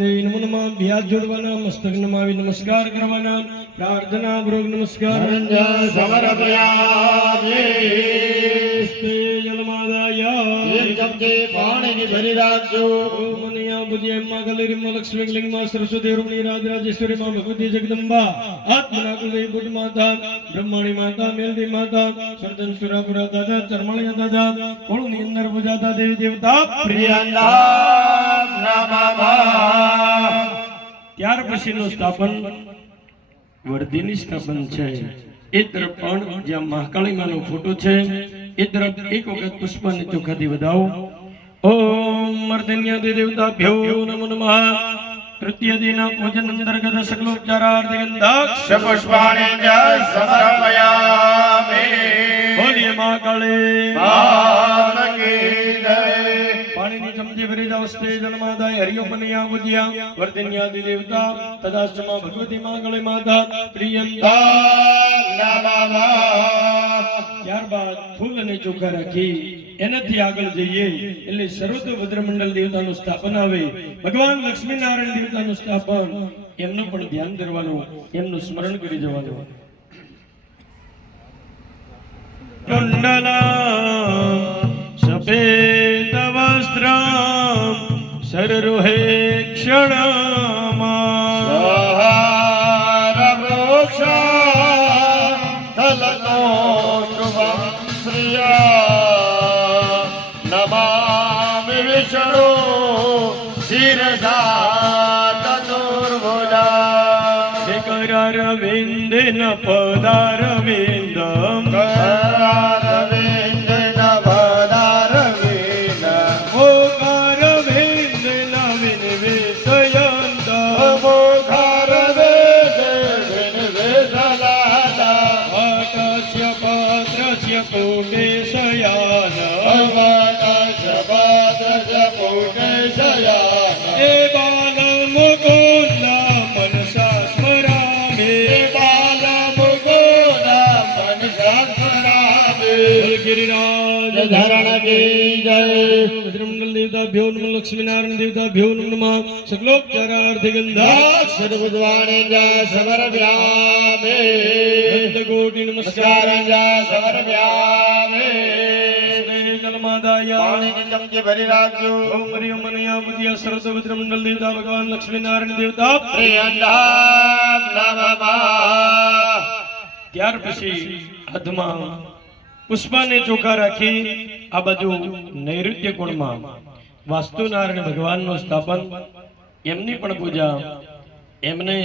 તે નમો નમઃ બે જોડવાના મસ્તક નમાવી નમસ્કાર કરવાના પ્રાર્થના પૂર્વક નમસ્કાર સમર્પયામિ પાણી ભરી રાખજો મનયા બુદ્ધિમાં ગલેરીમાં લક્ષ્મી લિંગમાં સરસ્વતી રૂપની રાજરાજેશ્વરીમાં ભગવતી જગદંબા આત્મના કુલદેવી બુદ્ધ માતા બ્રહ્માણી માતા મેલડી માતા સરદન સુરાપુરા દાદા ચરમણિયા દાદા કોળની અંદર પૂજાતા દેવી દેવતા પ્રિયંદામ નમઃ. ત્યાર પછીનું સ્થાપન વર્ધીની સ્થાપન છે. એ તરફ પણ જ્યાં મહાકાળી માનો ફોટો છે એ તરફ એક વખત પુષ્પાને ચોખાથી વધાવો. ઓમ વર્ધન્યા દેવતાભ્યો નમો નમઃ. તૃતીય દિના પૂજન અંતર્ગત સકલોપચારાર્થ ગંધાક્ષ પુષ્પાણી જ સમર્પયામિ. બોલીએ મહાકાળી માતા કી જય. પાણીની ચમચી ભરી જાઓ. સ્તે જન્માદાય હરિયોપનયા પૂજ્યા વર્ધન્યા દેવતા તદાશ્રમા ભગવતી મહાકાળી માતા પ્રિયંતા નમઃ. ત્યારબાદ ફૂલ અને ચોખા રાખી એનાથી આગળ જઈએ એટલે સર્વત્ર ભદ્રમંડળ દેવતાનું સ્થાપન આવે. ભગવાન લક્ષ્મીનારાયણ દેવતાનું સ્થાપન એમનું પણ ધ્યાન કરવાનું, એમનું સ્મરણ કરી જવાનું. કુંડલા સફેદ વસ્ત્ર સરરોહે ક્ષણમાં નમામિ વિષ્ણુ શિરસા ચતુર્ભુજા. શેખરવિંદેન પદારવિંદમ કરવિંદેન પદારવિંદમ ઓકારવિંદેન વિનિવેશયંતમ મુખરવિંદેન વિનિવેશયંતમ આકાશ્ય પાત્રસ્ય કોટેશયાન એ બાલ મુકુંદ મનસા સ્મરામે ગિરિરાજ ધરણ કી જય. ભદ્રમંડળ દેવતાભ્યો નમઃ. લક્ષ્મીનારાયણ દેવતાભ્યો નમઃ. સકલોપચારાર્થ ગંધાક્ષ સર્વભૂતવાણી જ સમર્પયામિ. કોટી નમસ્કાર. નમસ્કારં જ સમર્પયામિ. જલમાદાય પાણીની ચમચી ભરી રાખજો. ઓમ હરિ ઓમ અનયા બુદ્ધિયા સર્વત ભદ્રમંડળ દેવતા ભગવાન લક્ષ્મીનારાયણ દેવતા પ્રિયંદામ નમઃ. ત્યાર પછી હાથમાં પુષ્પાને ચોખા રાખી આ બાજુ નૈઋત્ય કોણમાં વાસ્તુનારાયણ ભગવાનનું સ્થાપન, એમની પણ પૂજા. એમને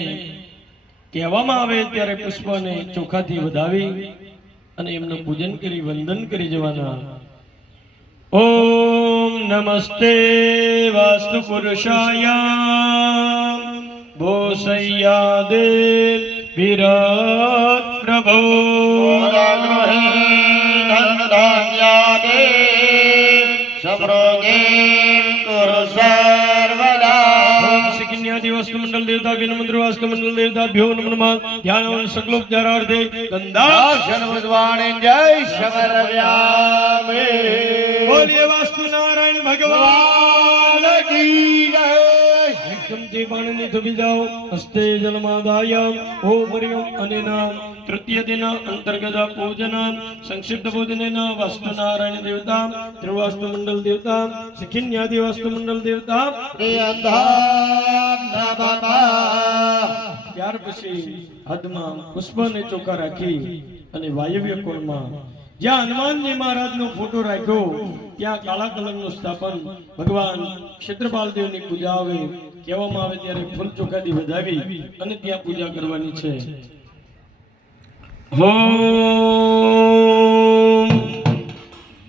કહેવામાં આવે ત્યારે પુષ્પને ચોખાથી વધાવી અને એમનું પૂજન કરી વંદન કરી જવાના. ઓમ નમસ્તે વાસ્તુ પુરુષાય ભોસૈયા દેવ વિરાટ પ્રભો વાસ્તુ મંડળ દેવતા વિનમંત્ર વાસ્તુ મંડળ દેવતા ભ્યો નમઃ. ધ્યાન સકલોપચારાર્થે ગંધાક્ષ સર્વભૂતવાણી જય સમર્પયામિ. બોલીએ વાસ્તુ નારાયણ ભગવાન કી જય. એકદમથી પાણીની ધોબી જાઓ. હસ્તે જલમાદાય ઓમ હરિ ઓમ અનેના તૃતીય દિન અંતર્ગત પૂજન સંક્ષિપ્ત પૂજનેના વાસ્તુ નારાયણ દેવતા ત્રિવાસ્તુ મંડળ દેવતા શિખિન્યાદિ વાસ્તુ મંડળ દેવતા પ્રિયંદામ નમઃ. ત્યાર પછી હદમાં પુષ્પને ચોખા રાખી અને વાયવ્ય કોણમાં જ્યાં હનુમાનજી મહારાજનો ફોટો રાખ્યો ત્યાં કાળા કલમનું સ્થાપન. ભગવાન ક્ષેત્રપાલ દેવની પૂજા આવે, કહેવામાં આવે ત્યારે ફૂલ ચોખાથી વધાવી અને ત્યાં પૂજા કરવાની છે. ઓમ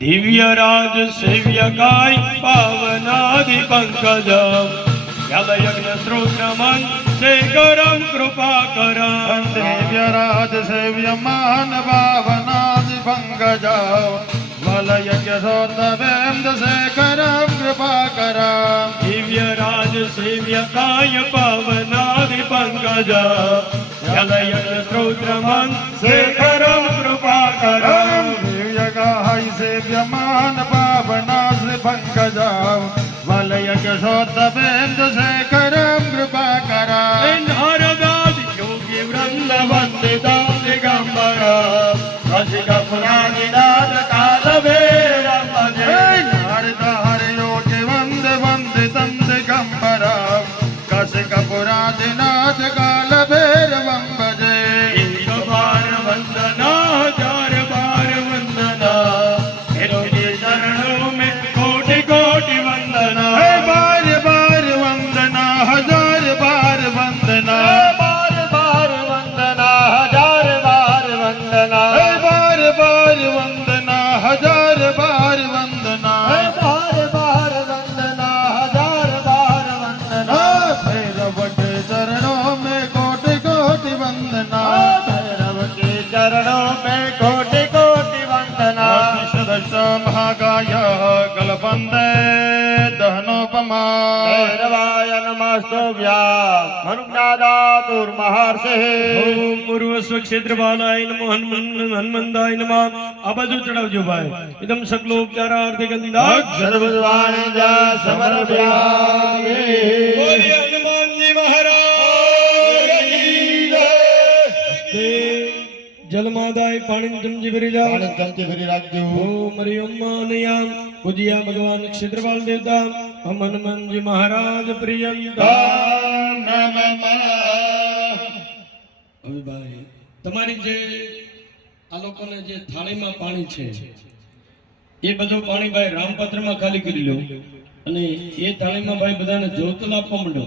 દિવ્ય રાજ સેવ્ય કાય પાવનાદિ પંકજ યજ્ઞ શ્રોત્રમન શેખરમ કૃપાકરમ દિવ્યરાજ સેવ્યમાન ભાવનાદિ પંકજા વલયજ્ઞ સોતવેમ શેખરમ કૃપાકરમ. દિવ્ય રાજ સેવ્ય કાય પાવનાદિ પંકજ યજ્ઞ શ્રોત્રમન શેખરમ કૃપાકરમ. દિવ્યગાય સેવ્યમાન ભાવનાદિ પંકજા વલયજ્ઞ સોતવેમ શેખરમ રાજ કાલ ભૈરવમ ભજે એક બાર વંદના હજાર બાર વંદના તેરે ચરણોं में कोटि कोटि वंदना હે બાર બાર વંદના હજાર બાર વંદના बार बार वंदना हजार बार वंदना હે બાર બાર વંદના હજાર બાર વંદના बार बार वंदना हजार बार वंदना ભૈરવ કે ચરણોं में कोटि कोटि वंदना भैरव के चरणों में कोटि कोटि वंदना सदश महाकाय कल्पन्ते दहनोपमा भैरवाय नमस्तुभ्यां मनुज्ञादातुर्महर्षिः ઓમ પૂર્વસ્વ ક્ષેત્રપાલાય નમો હનુમંતાય નમઃ આ બાજુ ચડાવજો ભાઈ ઇદમ સકલોપચારાર્થે ગંધા સર્વવાણિજા સમર્પયામિ બોલીએ હનુમાનજી મહારાજ કી જય જલમાદાય પાણી ચમચી ભરી જાઓ પાણી ચમચી ભરી રાખજો ઓમ હરિ ઓમ માનયામ પૂજ્યા ભગવાન ક્ષેત્રપાલ દેવતા હમ હનુમાનજી મહારાજ પ્રિયંતા હવે ભાઈ તમારી જે આ લોકોને જે થાળીમાં પાણી છે એ બધું પાણી ભાઈ રામપાત્રમાં ખાલી કરી લો અને એ થાળીમાં ભાઈ બધાને જોતલ આપવા માંડો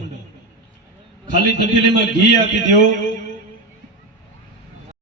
ખાલી તપેલીમાં ઘી આપી દો